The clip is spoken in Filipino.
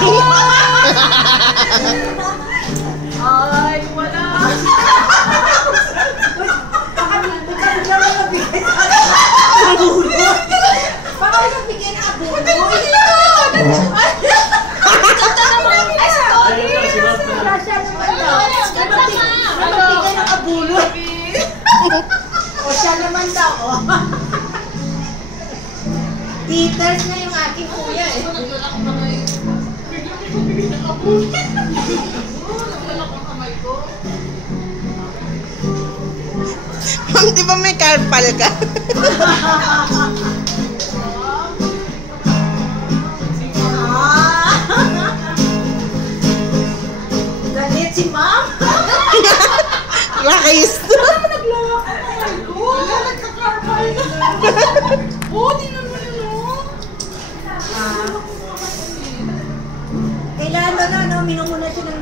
Ay, wala. Baka nagbigay ng abulo. Siya naman daw. Nagbigay ng abulo. O siya naman daw. Peters na yung aking kuya eh. Ma'am, di ba may carpal ka? Galit si ma'am. Lakis. Naglakay ko. Nagka-carpal na. Oh, di naman yun. Kailangan na, minumuna siya ng